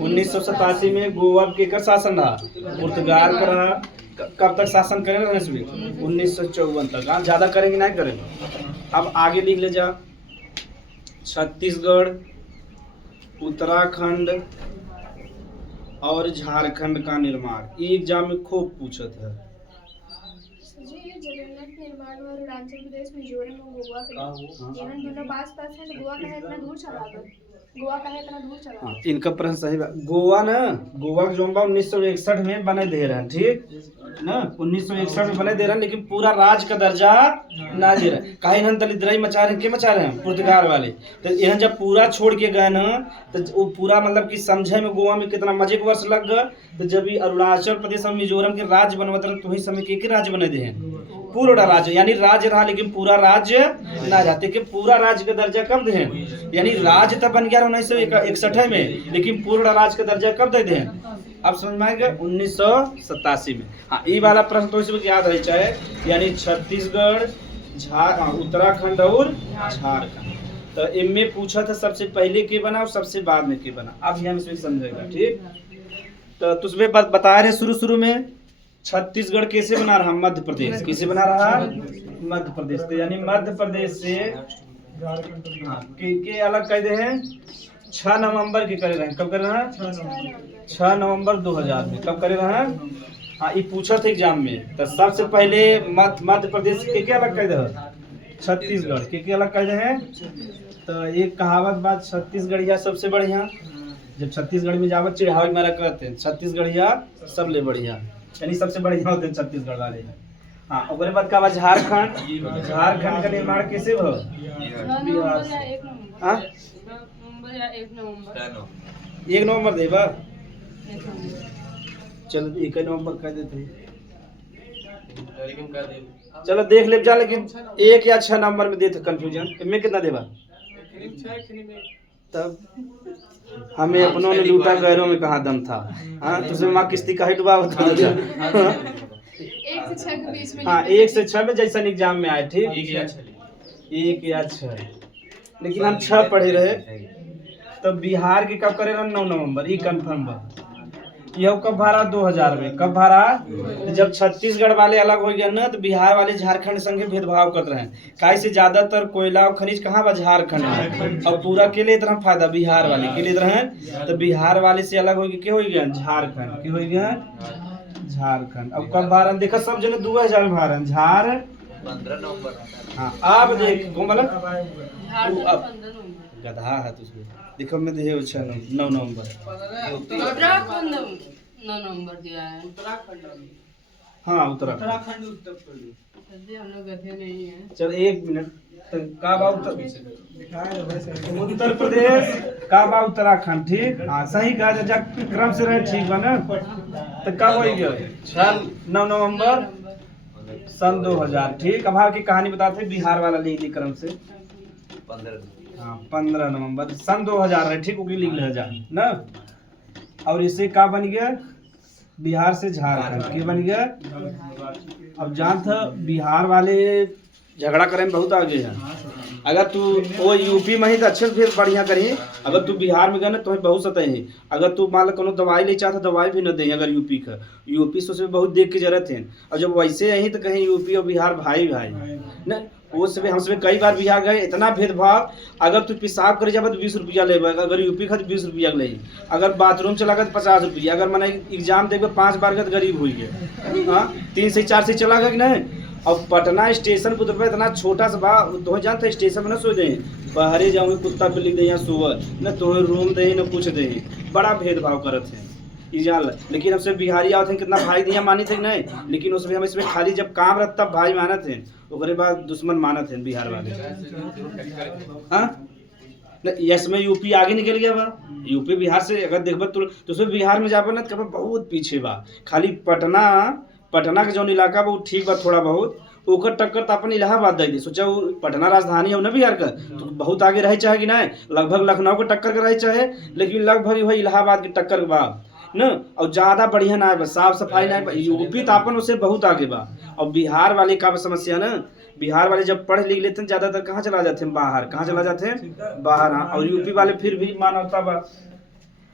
1987 में गोवा के शासन रहा पुर्तगाल का रहा कब तक शासन करेंगे 1954 तक हाँ ज़्यादा करेंगे नहीं करेंगे। अब आगे लिख ले जा छत्तीसगढ़ उत्तराखंड और झारखंड का निर्माण ये एग्जाम में खूब पूछत है जी जनगणना निर्माण और अरुणाचल प्रदेश मिजोरम और गोवा के दोनों पास है तो गोवा का इतना दूर चला गया गोवा का है इतना दूर चला। हाँ, इनका प्रश्न सही बा। गोवा ना, गोवा के जोन बा 1961 में बने दे रहे हैं, ठीक ना, 1961 में बने दे रहे हैं, लेकिन पूरा राज्य का दर्जा ना दे रहे हैं। काहे इन्हन दलिद्राई मचा रहे हैं, के मचा रहे हैं, पुर्तगाल वाले। तो इन्हन जब पूरा छोड़ के गए ना, तो वो पूरा मतलब कि समझे में गोवा में कितना मजे के वर्ष लग गए। तो जब ये अरुणाचल प्रदेश और मिजोरम के राज्य बनवत रहे, तो वही समय के राज्य बने दे हैं, पूरा राज्य, यानी राज्य रहा लेकिन पूरा राज्य ना रहते कि पूरा राज्य का दर्जा कब दे हैं, यानी राज्य तब बन गया 1961 में, लेकिन पूर्ण राज्य का दर्जा कब दे दें, अब समझ में आएगा 1987 में। हाँ, ये वाला प्रश्न तो इसमें याद रहे चाहे, यानी छत्तीसगढ़, उत्तराखंड और झारखंड। तो इनमें पूछा था सबसे पहले के बना और सबसे बाद में के बना, अब हम इसमें समझेगा, ठीक। तो तुझमें बताया रहे शुरू में छत्तीसगढ़ कैसे बना रहा, मध्य प्रदेश कैसे बना रहा, मध्य प्रदेश, तो यानी मध्य प्रदेश से के अलग कर दे हैं 6 नवंबर के करे रहे, कब करे रहे, 6 नवंबर 2000 में, कब करे रहे। हाँ, ये पूछा था एग्जाम में। तो सबसे पहले मध्य प्रदेश के अलग कर दे, छत्तीसगढ़ के अलग कर दे हैं। तो एक कहावत बात, छत्तीसगढ़िया सबसे बढ़िया, जब छत्तीसगढ़ में जावत चिढ़ावे मेरा कहते हैं छत्तीसगढ़िया सबले बढ़िया, यानी सबसे बढ़िया होते हैं छत्तीसगढ़ वाले। हाँ, और बाद का झारखंड, झारखंड का निर्माण कैसे हुआ, बिहार। हाँ, 1 नवंबर देवा, चलो 1 नवंबर कर देते हैं, चलो देख ले जा, लेकिन 1 या 6 नवंबर में देते, कंफ्यूजन में कितना देवा, तब हमें अपनों ने लूटा, गैरों में कहाँ दम था। हाँ, तुझे माँ किस्ती का ही डुबा बता। 1 से 6 के बीच में। हाँ, 1 से 6 में जैसा एग्जाम में आए, ठीक, 1 या 6, लेकिन हम 6 पढ़े रहे। तो बिहार के कब करे 9 नवंबर, ये कंफर्म बा। यह कब भरा, 2000 में, कब भरा, जब छत्तीसगढ़ वाले अलग हो गया ना, तो बिहार वाले झारखंड संगे भेदभाव करते रहे, काहे से ज्यादातर कोयला और खनिज कहाँ बा, झारखंड में, और पूरा के लिए इतना फायदा बिहार वाले के लिए रहे। तो बिहार वाले से अलग हो गया, क्या हो गया, झारखंड, क्या हो गया, झारखंड। अब कब भरा देखा, सब जने 2000 में भरा, 15 नवंबर। हाँ, आप देख गधा है तुझे, देखो मैं दे 9 नवंबर, उत्तराखंड 9 नवंबर दिया है, उत्तराखंड। हाँ, उत्तराखंड, उत्तर प्रदेश, हम लोग गधे नहीं है। चल 1 मिनट, तो का बा उत्तर प्रदेश, का बा उत्तराखंड, ठीक। हाँ, सही कहा, जब क्रम से रहे, ठीक बा ना। तो कब हो गया, 9 नवंबर सन 2000, ठीक। अब की कहानी बताते, बिहार वाला लिख ली क्रम से, 15 नवंबर सन 2000 है, ठीक, लिख ले जा ना। और इससे का बन गया, बिहार से झारखंड, के बन गया। अब जान था बिहार वाले झगड़ा करे में बहुत आगे है, अगर तू वो यूपी में ही तो अच्छे से फिर बढ़िया करी, अगर तू बिहार में गए ना तो बहुत सतही, अगर तू मान लो कोनो दवाई ले चाहता दवाई भी न दे, अगर यूपी का, यूपी से उसमें बहुत देख की जरूरत है। और जब वैसे यहीं तो कहीं यूपी और बिहार भाई भाई न, वो सब हम सब कई बार बिहार गए, इतना भेदभाव, अगर तू पेशाब करे जाबे तो 20 रुपया ले, अगर यूपी का तो 20 रुपया ले, अगर बाथरूम चला गया तो 50 रुपया, अगर मैंने एग्जाम देखे 5 बार का तो गरीब हुई है। हाँ, 3 से 4 से चला गया कि नहीं। और पटना स्टेशन पर तो इतना छोटा सा बा, तो जानते स्टेशन में ना सो दे, बाहरे जाऊँगी कुत्ता पे लिख दे यहाँ सुअर, न तुम्हें रूम दे न कुछ दे, बड़ा भेदभाव करते हैं जान। लेकिन हमसे बिहारी आते हैं, कितना भाई दिया मानी थे नहीं, लेकिन उसमें हम इसमें खाली जब काम रहता तब भाई मानत हैं, उसके बाद दुश्मन मानत हैं बिहार वाले। हाँ, इसमें यूपी आगे निकल गया बा, यूपी बिहार से अगर देखबा तो उसमें बिहार में जाबा ना तो बहुत पीछे बा। खाली पटना के जो इलाका बा ठीक बा, थोड़ा बहुत ओकर टक्कर तो अपन इलाहाबाद दे दी। सोचा वो पटना राजधानी है ना बिहार का, तो बहुत आगे रहे चाहे कि नहीं, लगभग लखनऊ के टक्कर के रहे चाहे, लेकिन लगभग वही इलाहाबाद की टक्कर के बा न। और ज्यादा बढ़िया ना है, साफ सफाई ना है, यूपी तो अपन उससे बहुत आगे बा। और बिहार वाले का समस्या ना, बिहार वाले जब पढ़ लिख लेते हैं ज्यादातर कहाँ चला जाते हैं, बाहर। कहाँ चला जाते हैं, बाहर। हाँ, और यूपी वाले फिर भी मानवता बा।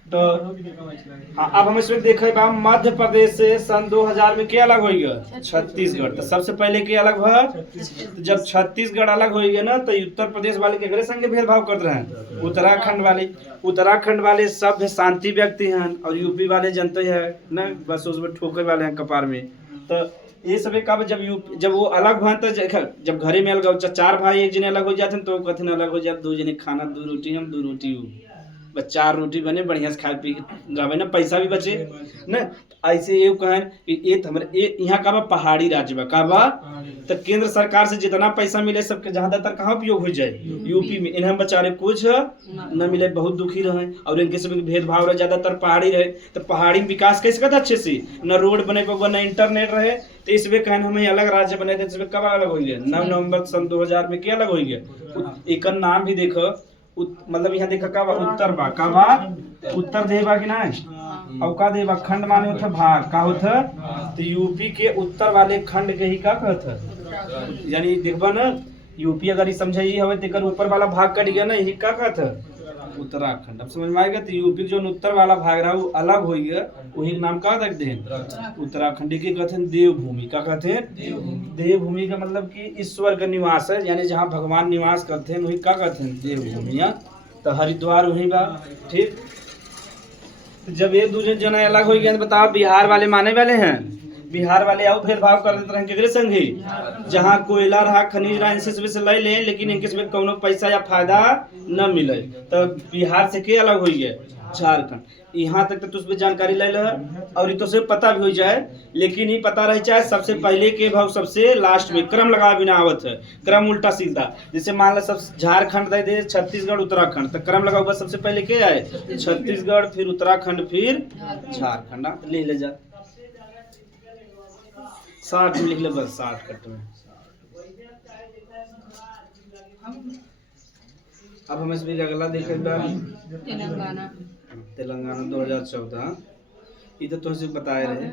तो हाँ, अब हम इसमें देखे बा मध्य प्रदेश से सन 2000 में क्या अलग हो गया, छत्तीसगढ़। तो सबसे पहले क्या अलग हुआ, तो जब छत्तीसगढ़ अलग हो गया ना, तो उत्तर प्रदेश वाले के अगले संग भेदभाव करते रहे, उत्तराखंड वाले सभ्य शांति व्यक्ति हैं, और यूपी वाले जनते हैं ना, बस उसमें ठोकर वाले हैं कपार में। तो ये सब कब जब वो अलग हुआ, तो जब घरे में अलग 4 भाई एक जने अलग हो जाते हैं, तो कथन अलग हो जाते, 2 जने खाना 2 रोटी हम 2 रोटी बस 4 रोटी बने बढ़िया से खा पी रहे ना, पैसा भी बचे न। ऐसे ये कहन कि ये हमारे यहाँ का बा पहाड़ी राज्य बा का बा, तो केंद्र सरकार से जितना पैसा मिले सबके ज्यादातर कहाँ उपयोग हो जाए, यूपी में। इन्हें बेचारे कुछ न मिले, बहुत दुखी रहे और इनके सब भेदभाव रहे, ज्यादातर पहाड़ी रहे। तो पहाड़ी में विकास कैसे करता अच्छे से, न रोड बने पर न इंटरनेट रहे। तो इसमें कहन हमें अलग राज्य बने थे, इसमें कब अलग हो गया 9 नवंबर सन 2000 में क्या अलग हो गया। एक नाम भी देखो, मतलब यहाँ देखा का बा उत्तर बा का बा, उत्तर देबा कि ना और का देबा खंड माने होता भाग का होता। तो यूपी के उत्तर वाले खंड के ही का कहता, यानी देखबा ना यूपी अगर ये समझाई हवे तेकर ऊपर वाला भाग कट गया ना, यही का कहता उत्तराखंड। अब समझ में आएगा। तो यूपी जो उत्तर वाला भाग रहा वो अलग हो गया, वही नाम का रखते हैं उत्तराखंड के कहते हैं देवभूमि। का कहते हैं देवभूमि का मतलब कि ईश्वर का निवास है, यानी जहाँ भगवान निवास करते हैं वही का कहते हैं देवभूमि। तो हरिद्वार वही बा ठीक। तो जब ये दूसरे जना अलग हो गया तो बताओ बिहार वाले माने वाले हैं, बिहार वाले आओ भेदभाव कर देते रहे केकरे संग ही, जहाँ कोयला रहा खनिज रहा इनसे से ले ले, लेकिन इनके से कोनो पैसा या फायदा न मिले। तो बिहार से के अलग हो गए झारखंड। यहाँ तक तो तुझे जानकारी ले लो और ये तो से पता भी हो जाए, लेकिन ये पता रह जाए सबसे पहले के भाव सबसे लास्ट में क्रम लगा बिना आवत है, क्रम उल्टा सीधा। जैसे मान लो सब झारखंड दे दे, छत्तीसगढ़ उत्तराखंड, तो क्रम लगा हुआ सबसे पहले क्या है छत्तीसगढ़, फिर उत्तराखंड, फिर झारखंड। ले ले जा 60 में लिख ले बस, 60 कट में। अब हम इसमें अगला देखेगा तेलंगाना। तेलंगाना 2014, ये तो तुमसे बताए रहे।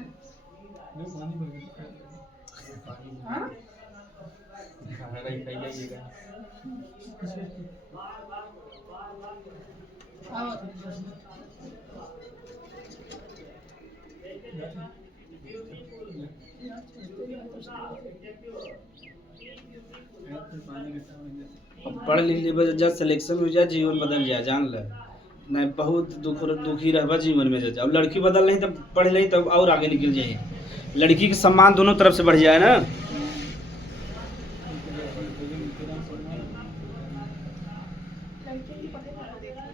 पढ़ लिख ले जब सिलेक्शन हो जाए जीवन बदल जाए, जान ले नहीं बहुत दुखी रहबा जीवन में जा। और लड़की बदल नहीं तब पढ़ ले तब और आगे निकल जाए, लड़की के सम्मान दोनों तरफ से बढ़ जाए ना।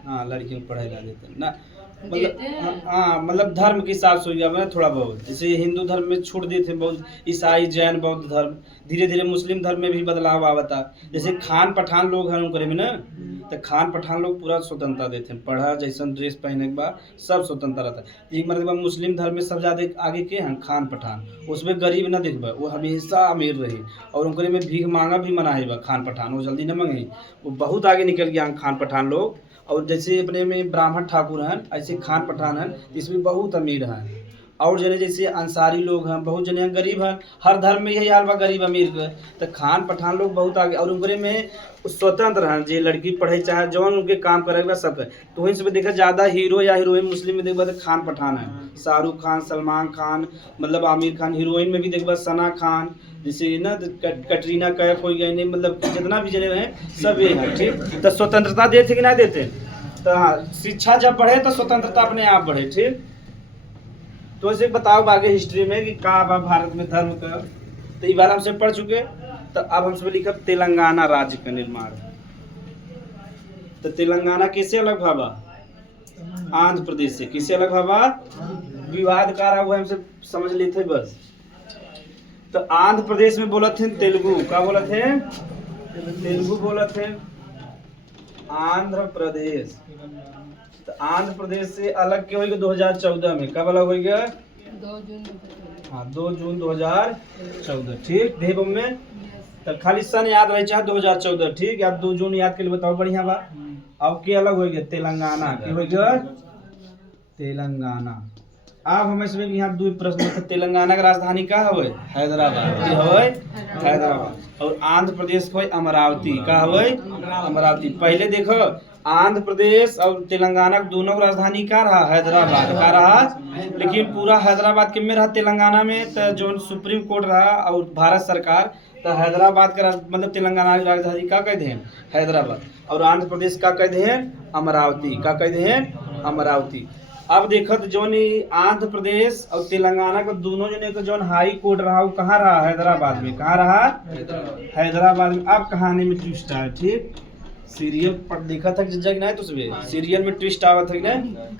हाँ लड़कियों को पढ़ाई ला देते ना, मतलब हाँ मतलब धर्म के हिसाब से हो गया मतलब थोड़ा बहुत। जैसे हिंदू धर्म में छूट देते बहुत, ईसाई जैन बौद्ध धर्म, धीरे धीरे मुस्लिम धर्म में भी बदलाव आवता। जैसे खान पठान लोग हैं उनके में ना, तो खान पठान लोग पूरा स्वतंत्रता देते हैं, पढ़ा जैसा ड्रेस पहने के बाद सब स्वतंत्र रहता है। एक मतलब मुस्लिम धर्म में सब ज़्यादा आगे के हैं खान पठान, उसमें गरीब ना देखबा, वो हमेशा अमीर रही। और उनके में भीख मांगा भी मना है खान पठान, वो जल्दी ना मंगे, वो बहुत आगे निकल गया खान पठान लोग। और जैसे अपने में ब्राह्मण ठाकुर हैं, ऐसे खान पठान हैं, इसमें बहुत अमीर हैं। और जने जैसे अंसारी लोग हैं, बहुत जने गरीब हैं, हर धर्म में यही हाल बा गरीब अमीर के। तो खान पठान लोग बहुत आगे और उनके में स्वतंत्र हैं, जो लड़की पढ़े चाहे जौन उनके काम करेगा सब। तो वहीं से देखा ज़्यादा हीरो या हीरोइन मुस्लिम में देखा तो खान पठान है, शाहरुख खान, सलमान खान, मतलब आमिर खान। हीरोइन में भी देखा सना खान, जैसे ना कटरीना कैफ हो गई, नहीं मतलब जितना भी जने हैं सब ये है ठीक। तो स्वतंत्रता देते कि नहीं देते, तो हाँ शिक्षा जब बढ़े तो स्वतंत्रता अपने आप बढ़े ठीक। तो ऐसे बताओ आगे हिस्ट्री में कि का बा भारत में धर्म का, तो इस बार हमसे पढ़ चुके। तो अब हमसे लिखा तेलंगाना राज्य का निर्माण। तो तेलंगाना किससे अलग भावा, आंध्र प्रदेश से। किससे अलग भावा, विवाद का रहा हुआ हमसे समझ लेते बस। तो आंध्र प्रदेश में बोला थे तेलुगु, का बोला थे तेलुगु बोला थे आंध्र प्रदेश। तो आंध्र प्रदेश से अलग क्या होगा 2014 में, कब अलग हो गया 2 जून। हाँ 2 जून 2014 ठीक। देवभूमि में तो खाली सन याद रहे चाहे 2014 ठीक, या 2 जून याद के लिए बताओ बढ़िया बा। अब क्या अलग हो गया तेलंगाना, क्या हो गया तेलंगाना। अब हमें इसमें यहाँ 2 प्रश्न थे। तेलंगाना का राजधानी का है हैदराबाद, हैदराबाद। और आंध्र प्रदेश को अमरावती, का है अमरावती। पहले देखो आंध्र प्रदेश और तेलंगाना दोनों की राजधानी का रहा हैदराबाद, का रहा, लेकिन पूरा हैदराबाद के में रहा तेलंगाना में। तो जो सुप्रीम कोर्ट रहा और भारत सरकार, तो हैदराबाद का मतलब तेलंगाना की राजधानी का कहते हैं हैदराबाद, और आंध्र प्रदेश का कहते हैं अमरावती, का कहते हैं अमरावती। अब देखो तो जोन आंध्र प्रदेश और तेलंगाना को दोनों जने को जोन हाई कोर्ट रहा वो कहाँ रहा हैदराबाद में, कहाँ रहा हैदराबाद में। अब कहानी में ट्विस्ट है ठीक। सीरियल पर देखा था कि जग ना है तो उसमें सीरियल में ट्विस्ट आवत है ना।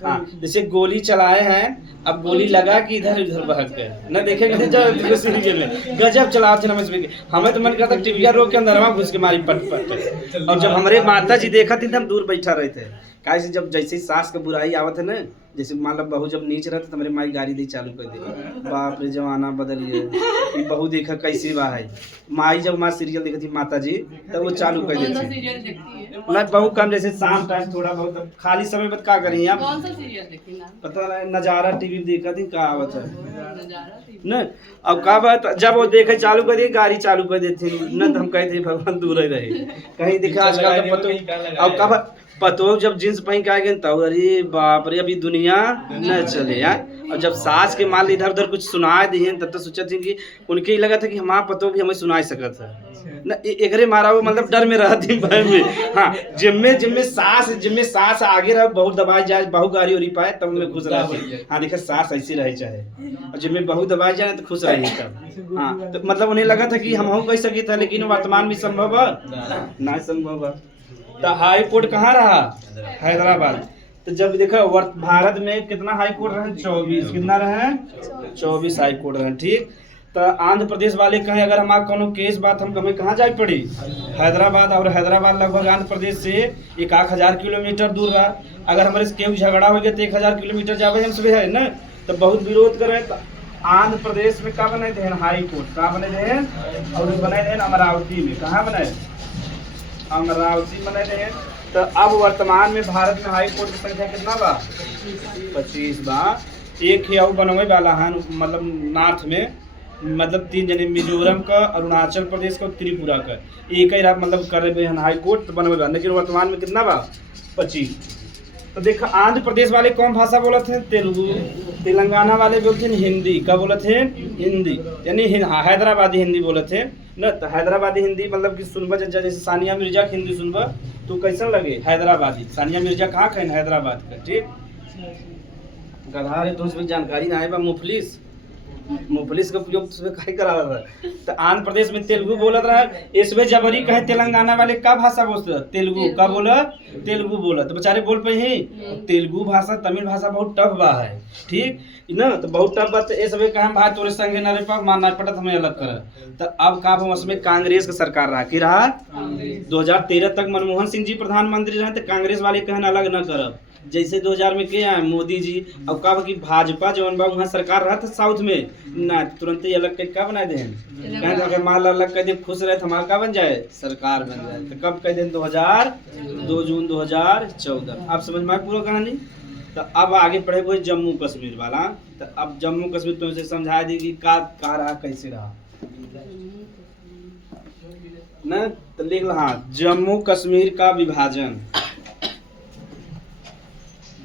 हाँ जैसे गोली चलाए हैं, अब गोली लगा कि इधर उधर भाग गए ना, देखेंगे जब सीरियल में गजब चलाते ना इसमें। हमें तो मन करता टीवी रोक के अंदर घुस के मारी पट पट। और जब हमारे माता जी देखा थी तो हम दूर बैठा रहे थे, काहे से जब जैसे सास का बुराई आवत है ना, जैसे मान लो बहू जब नीच रहता तो मेरे माई गाड़ी दी चालू कर दी, बाप रे जमाना बदल गया, बहू देखा कैसी बा है। माई जब माँ सीरियल देखती थी माता जी तब वो चालू कर कौन सा देती सीरियल देखती है? ना, बहु कम जैसे शाम टाइम थोड़ा बहुत खाली समय में क्या करी आप कौन सा सीरियल देखती ना? पता नहीं, नजारा टीवी देखा थी का आवत है नजारा थी। न। अब का बात जब वो देखे चालू कर दी गाड़ी चालू कर देती न, तो हम कहते भगवान दूर ही रहे कहीं देखा आजकल तो पतो। अब का पतो जब जींस पहन के आ गए तब अरे बाप रे अभी दुनिया न चले यार। और जब सास के मान इधर उधर कुछ सुना दिए तब तो सोचा थी कि उनके ही लगा था कि हमारा पतो भी हमें सुना सकत है न, एकरे मारा वो मतलब डर में रहा दिन भर में। हाँ जिम्मे सास आगे रह बहु दबाई जाए बहु गाड़ी उड़ी पाए तब मैं खुश रहे। हाँ देखा सास ऐसी रहे चाहे, और जिम्मे बहु दबाई जाए तो खुश रही तब। हाँ तो मतलब उन्हें लगा था कि हम कह सके था, लेकिन वर्तमान में संभव है ना, संभव है। तो हाई कोर्ट कहाँ रहा? हैदराबाद। तो जब देखा भारत में कितना हाई कोर्ट रहे? 24। कितना रहे? 24 हाई कोर्ट रहे। ठीक। तो आंध्र प्रदेश वाले कहें अगर हमारा कोनो केस बात हम हमें कहाँ जाए पड़ी? हैदराबाद। और हैदराबाद लगभग आंध्र प्रदेश से 1000 किलोमीटर दूर रहा। अगर हमारे केहू झगड़ा हो गया तो 1000 किलोमीटर जावे हम सब है ना, तो बहुत विरोध करे। तो आंध्र प्रदेश में क्या बनाए थे? High court. कहाँ बने थे? और बनाए थे अमरावती में। कहाँ बनाए? अमरावती बनाए थे। तो अब वर्तमान में भारत में हाई कोर्ट की संख्या कितना बा? 25 बा। एक ही अब बनवे वाला है मतलब नॉर्थ में, मतलब 3 जने, मिजोरम का, अरुणाचल प्रदेश का, त्रिपुरा का, एक ही मतलब कर रहे हैं हाई कोर्ट बनवे वाला। लेकिन वर्तमान में कितना बा? 25। तो देखा आंध्र प्रदेश वाले कौन भाषा बोले थे? तेलुगु। तेलंगाना वाले बोलते हैं हिंदी। क्या बोले थे? हिंदी, यानी हैदराबादी हिंदी बोले थे न। तो हैदराबादी हिंदी मतलब कि सुनबा जैसे सानिया मिर्जा की हिंदी सुनबा तो कैसा लगे? हैदराबादी। सानिया मिर्जा कहाँ का? हैदराबाद का। ठीक। गधा रे तो उसमें जानकारी ना है बा। मुफलिस का उपयोग उसमें काहे करा रहा है? तो आंध्र प्रदेश में तेलुगु बोलत रहा, इसमें जबरी कहे तेलंगाना वाले का भाषा बोलते? तेलुगु। का बोला? तेलुगु बोला। तो बेचारे बोल पे ही तेलुगु भाषा, तमिल भाषा बहुत टफ बा है। ठीक ना, तो बहुत टफ बात ये सब कहा भाई तोरे संगे न रह मानना पड़त हमें अलग कर। तो अब का उसमें कांग्रेस का सरकार रहा कि रहा 2013 तक मनमोहन सिंह जी प्रधानमंत्री रहे, तो कांग्रेस वाले कहना अलग न करब। जैसे 2000 में के आए मोदी जी। अब का कि भाजपा जौन बा वहाँ सरकार रहा था साउथ में ना, तुरंत ही अलग कह का बना दे कहें अगर मान अलग कह दे खुश रहे तो हमारा का बन जाए? सरकार बन जाए। तो कब कह दे? 2 जून 2014। आप समझ में पूरा कहानी। तो अब आगे बढ़े कोई जम्मू कश्मीर वाला। तो अब जम्मू कश्मीर तुमसे समझा देगी का रहा कैसे रहा न। तो लिख लो हाँ, जम्मू कश्मीर का विभाजन।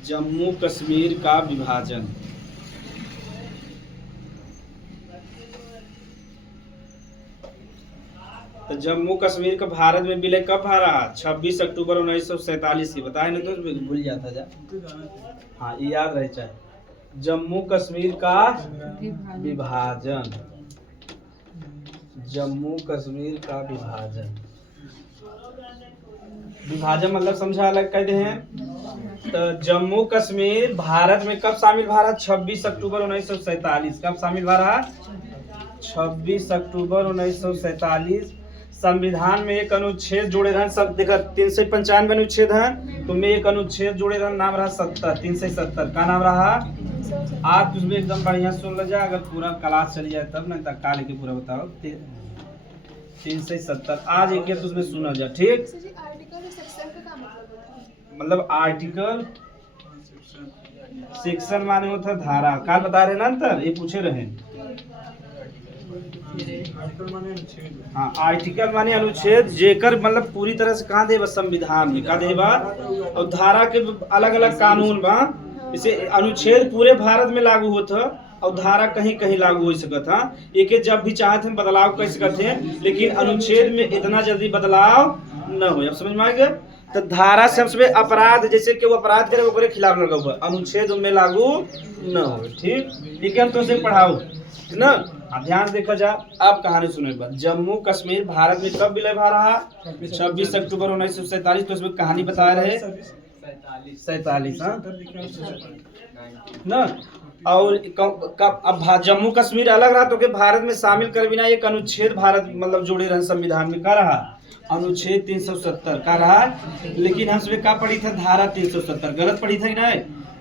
जम्मू कश्मीर का विभाजन। तो जम्मू कश्मीर का भारत में विलय कब रहा? 26 अक्टूबर 1947 की। बताए ना तो भूल जाता जा। हाँ ये याद रहे चाहे। जम्मू कश्मीर का विभाजन। जम्मू कश्मीर का विभाजन। विभाजन मतलब समझा अलग कहते हैं। तो जम्मू कश्मीर भारत में कब शामिल भरा? 26 अक्टूबर 1947। कब शामिल भरा? 26 अक्टूबर 1947। संविधान में एक अनुच्छेद जोड़े रहे सब। देखा 395 अनुच्छेद है, तो में एक अनुच्छेद जोड़े रहे, नाम रहा 70। 370 का नाम रहा। आप उसमें एकदम बढ़िया सुन लो जा, अगर पूरा क्लास चली जाए तब ना, तक काल के पूरा बताओ। 370 आज एक उसमें सुना जा। ठीक। मतलब आर्टिकल सेक्शन माने होता धारा। काल बता रहे ना अंतर, ये पूछे रहे। हाँ आर्टिकल माने अनुच्छेद, जेकर मतलब पूरी तरह से कहाँ दे बा? संविधान में। कहाँ दे बा? और धारा के अलग अलग कानून बा। इसे अनुच्छेद पूरे भारत में लागू होता और धारा कहीं कहीं लागू हो सकता है। एक जब भी चाहते हैं बदलाव कर सकते हैं, लेकिन अनुच्छेद में इतना जल्दी बदलाव न हो। अब समझ में आ गया? तो धारा से हमसे अपराध जैसे कि वो अपराध करे ओकरे खिलाफ लगा हुआ अनुच्छेद में लागू न हो। ठीक है, हम तो से पढ़ाओ ना। अब ध्यान देखा जा, अब कहानी सुने बात। जम्मू कश्मीर भारत में कब विलय भा रहा? 26 अक्टूबर 1947। तो उसमें कहानी बता रहे 47 ना। और अब जम्मू कश्मीर अलग रहा तो के भारत में शामिल कर बिना एक अनुच्छेद भारत मतलब जोड़े रहे संविधान में। का रहा अनुच्छेद 370 का रहा। लेकिन हम सब का पढ़ी था धारा 370, गलत पढ़ी था कि नहीं?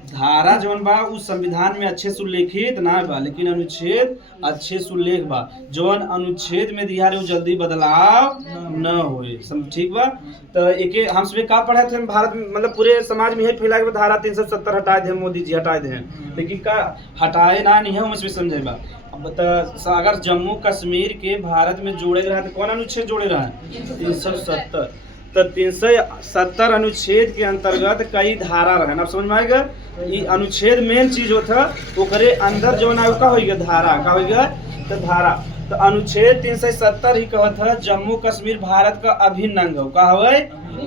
धारा जौन बा उस संविधान में अच्छे से उल्लेखित ना बा, लेकिन अनुच्छेद अच्छे से उल्लेख बा। जौन अनुच्छेद में दिया रहे जल्दी बदलाव न होए। सब ठीक बा। तो एक हम सब का पढ़े थे भारत में मतलब पूरे समाज में यही फैला के धारा 370 हटाए थे मोदी जी, हटाए थे। लेकिन का हटाए ना नहीं है हम इसमें समझे बा। अब तो अगर जम्मू कश्मीर के भारत में जोड़े रहा तो कौन अनुच्छेद जोड़े रहा? 370। तो 370 अनुच्छेद के अंतर्गत कई धारा रहे। अब समझ में आएगा? ये अनुच्छेद मेन चीज होता ओकरे अंदर जो ना का होगा धारा का होगा। तो धारा तो अनुच्छेद 370 ही कहत है जम्मू कश्मीर भारत का अभिन्न अंग हो। का हो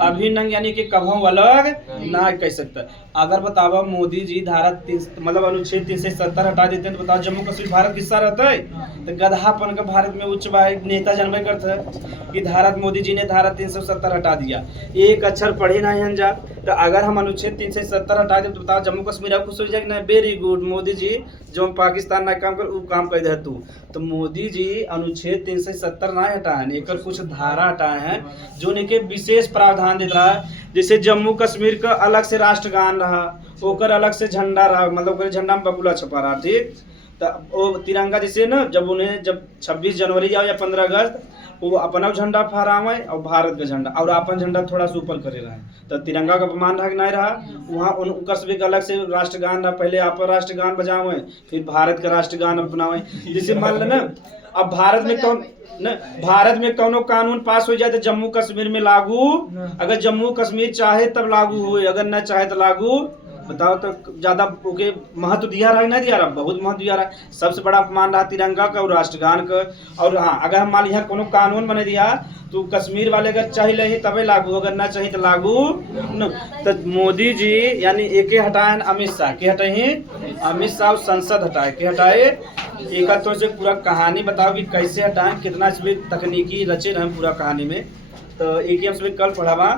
अभिन्न अंग, यानी कि कभों अलग ना कह सकता। अगर बताओ मोदी जी धारा मतलब अनुच्छेद 370 हटा देते हैं तो बताओ जम्मू कश्मीर भारत किस्सा रहता है? तो गधापन का भारत में उच्च नेता जानवे करता है कि धारा मोदी जी ने धारा 370 हटा दिया। एक अक्षर पढ़े ना हन जा। तो अगर हम अनुच्छेद 370 हटा दें तो बताओ जम्मू कश्मीर खुश हो जाएगा? नहीं, वेरी गुड मोदी जी जो पाकिस्तान ना काम कर वो काम कर दे तू। तो मोदी जी अनुच्छेद 370 ना हटाए, एक कुछ धारा हटाए हैं जो इनके विशेष प्रावधान दे रहा है। जैसे जम्मू कश्मीर का अलग से राष्ट्रगान रहा, ओकर अलग से झंडा रहा, मतलब झंडा में बकुला छपा रहा। ठीक, तो वो तिरंगा जैसे ना जब 26 जनवरी जाओ या 15 अगस्त वो अपना झंडा फहरावे और भारत का झंडा और अपन झंडा थोड़ा सा ऊपर करे रहे। तो तिरंगा का अपमान रहा कि नहीं रहा? वहाँ उनका सभी का अलग से राष्ट्रगान रहा। पहले अपन राष्ट्रगान बजावे फिर भारत का राष्ट्रगान अपनावे। जैसे मान लो ना अब भारत में कौनो कानून पास हो जाए तो जम्मू कश्मीर में लागू, अगर जम्मू कश्मीर चाहे तब लागू हुए, अगर न चाहे तो लागू। बताओ तो ज्यादा ओके महत्व दिया रहा है नहीं दिया रहा? बहुत महत्व दिया रहा है। सबसे बड़ा अपमान रहा तिरंगा का और राष्ट्रगान का। और हाँ, अगर हम मान लिया कोनो कानून बने दिया तो कश्मीर वाले अगर चाहिए तबे लागू, अगर ना चाहिए तो लागू न। तो मोदी जी यानी एक हटाए अमित शाह के हटाए, अमित शाह संसद हटाए के हटाए। एक तो से पूरा कहानी बताओ कि कैसे हटाएं, कितना इसमें तकनीकी रचे रहे पूरा कहानी में। तो एक ही हम कल पढ़ावा।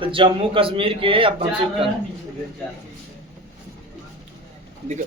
तो जम्मू कश्मीर के अब हमसे देखो